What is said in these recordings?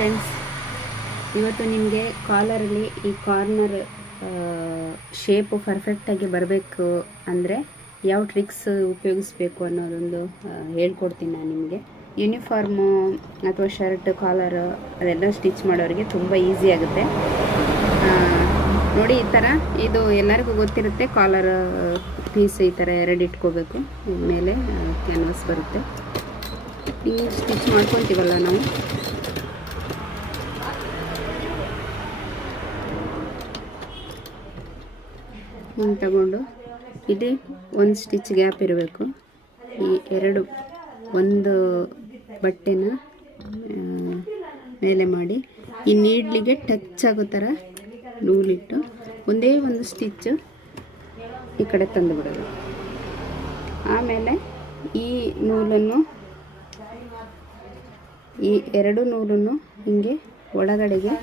Friends, ಇವತ್ತು ನಿಮಗೆ ಕಾಲರಲ್ಲಿ ಈ ಕಾರ್ನರ್ ಶೇಪು ಪರ್ಫೆಕ್ಟಾಗಿ ಬರಬೇಕು ಅಂದರೆ ಯಾವ ಟ್ರಿಕ್ಸ್ ಉಪಯೋಗಿಸ್ಬೇಕು ಅನ್ನೋದೊಂದು ಹೇಳ್ಕೊಡ್ತೀನಿ ನಾನು ನಿಮಗೆ. ಯೂನಿಫಾರ್ಮು ಅಥವಾ ಶರ್ಟ್ ಕಾಲರ್ ಅದೆಲ್ಲ ಸ್ಟಿಚ್ ಮಾಡೋರಿಗೆ ತುಂಬ ಈಸಿ ಆಗುತ್ತೆ. ನೋಡಿ, ಈ ಥರ ಇದು ಎಲ್ಲರಿಗೂ ಗೊತ್ತಿರುತ್ತೆ. ಕಾಲರ್ ಪೀಸ್ ಈ ಥರ ಎರಡು ಇಟ್ಕೋಬೇಕು, ಮೇಲೆ ಕ್ಯಾನ್ವಾಸ್ ಬರುತ್ತೆ. ಹಿಂಗೆ ಸ್ಟಿಚ್ ಮಾಡ್ಕೊತೀವಲ್ಲ ನಾವು, ಹಿಂಗೆ ತಗೊಂಡು ಇಲ್ಲಿ ಒಂದು ಸ್ಟಿಚ್ ಗ್ಯಾಪ್ ಇರಬೇಕು. ಈ ಒಂದು ಬಟ್ಟೆನ ಮೇಲೆ ಮಾಡಿ ಈ ನೀಡ್ಲಿಗೆ ಟಚ್ ಆಗೋ ಥರ ನೂಲಿಟ್ಟು ಒಂದೇ ಒಂದು ಸ್ಟಿಚ್ಚು ಈ ಕಡೆ ತಂದು ಬಿಡೋದು. ಆಮೇಲೆ ಈ ನೂಲನ್ನು, ಈ ಎರಡು ನೂಲನ್ನು ಹಿಂಗೆ ಒಳಗಡೆಗೆ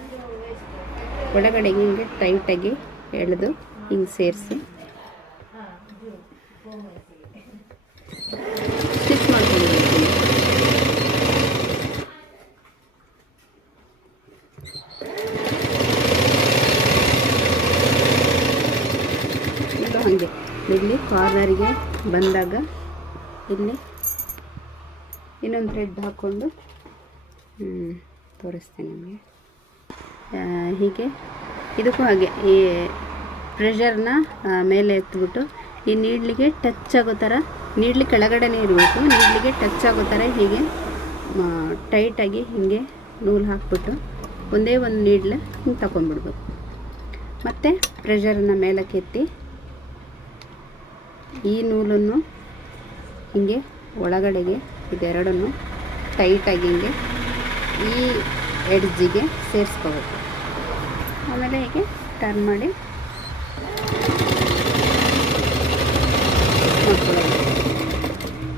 ಹಿಂಗೆ ಟೈಟಾಗಿ ಎಳೆದು ಹಿಂಗೆ ಸೇರಿಸಿ ಸ್ಟಿಚ್ ಮಾಡ್ಕೊಂಡಿರ್ತೀನಿ. ಇದು ಹಾಗೆ ಇಲ್ಲಿ ಕಾರ್ನರಿಗೆ ಬಂದಾಗ ಇಲ್ಲಿ ಇನ್ನೊಂದು ಥ್ರೆಡ್ ಹಾಕ್ಕೊಂಡು ತೋರಿಸ್ತೇನೆ ನಿಮಗೆ. ಹೀಗೆ ಇದಕ್ಕೂ ಹಾಗೆ ಈ ಪ್ರೆಷರ್ನ ಮೇಲೆ ಎತ್ಬಿಟ್ಟು ಈ ನೀಡ್ಲಿಗೆ ಟಚ್ ಆಗೋ ಥರ, ನೀಡ್ಲಿ ಕೆಳಗಡೆನೇ ಇರಬೇಕು, ನೀಡ್ಲಿಗೆ ಟಚ್ ಆಗೋ ಥರ ಹೀಗೆ ಟೈಟಾಗಿ ಹೀಗೆ ನೂಲು ಹಾಕ್ಬಿಟ್ಟು ಒಂದೇ ಒಂದು ನೀಡ್ಲೆ ಹಿಂಗೆ ತಗೊಂಡ್ಬಿಡ್ಬೇಕು. ಮತ್ತು ಪ್ರೆಷರನ್ನು ಮೇಲಕ್ಕೆ ಎತ್ತಿ ಈ ನೂಲನ್ನು ಹಿಂಗೆ ಒಳಗಡೆಗೆ ಇದೆರಡನ್ನು ಟೈಟಾಗಿ ಹಿಂಗೆ ಈ ಎಡ್ಜಿಗೆ ಸೇರಿಸ್ಕೋಬೇಕು. ಆಮೇಲೆ ಹೀಗೆ ಟರ್ನ್ ಮಾಡಿ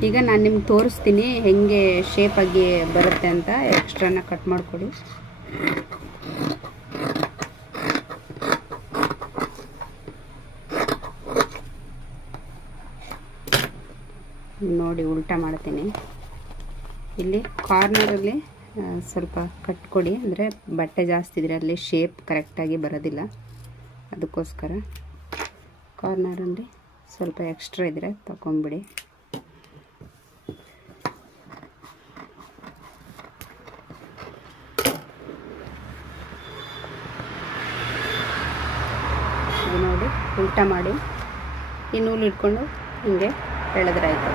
ಈಗ ನಾನು ನಿಮ್ಗೆ ತೋರಿಸ್ತೀನಿ ಹೆಂಗೆ ಶೇಪಾಗಿ ಬರುತ್ತೆ ಅಂತ. ಎಕ್ಸ್ಟ್ರಾನ ಕಟ್ ಮಾಡಿಕೊಡಿ. ನೋಡಿ, ಉಲ್ಟಾ ಮಾಡ್ತೀನಿ. ಇಲ್ಲಿ ಕಾರ್ನರಲ್ಲಿ ಸ್ವಲ್ಪ ಕಟ್ ಕೊಡಿ, ಅಂದರೆ ಬಟ್ಟೆ ಜಾಸ್ತಿ ಇದ್ರೆ ಅಲ್ಲಿ ಶೇಪ್ ಕರೆಕ್ಟಾಗಿ ಬರೋದಿಲ್ಲ. ಅದಕ್ಕೋಸ್ಕರ ಕಾರ್ನರಲ್ಲಿ ಸ್ವಲ್ಪ ಎಕ್ಸ್ಟ್ರಾ ಇದ್ದರೆ ತಗೊಂಬಿಡಿ. ಇದು ನೋಡಿ, ಉಲ್ಟಾ ಮಾಡಿ ಈ ನೂಲು ಇಟ್ಕೊಂಡು ಹಿಂಗೆ ಎಳೆದ್ರಾಯ್ತು.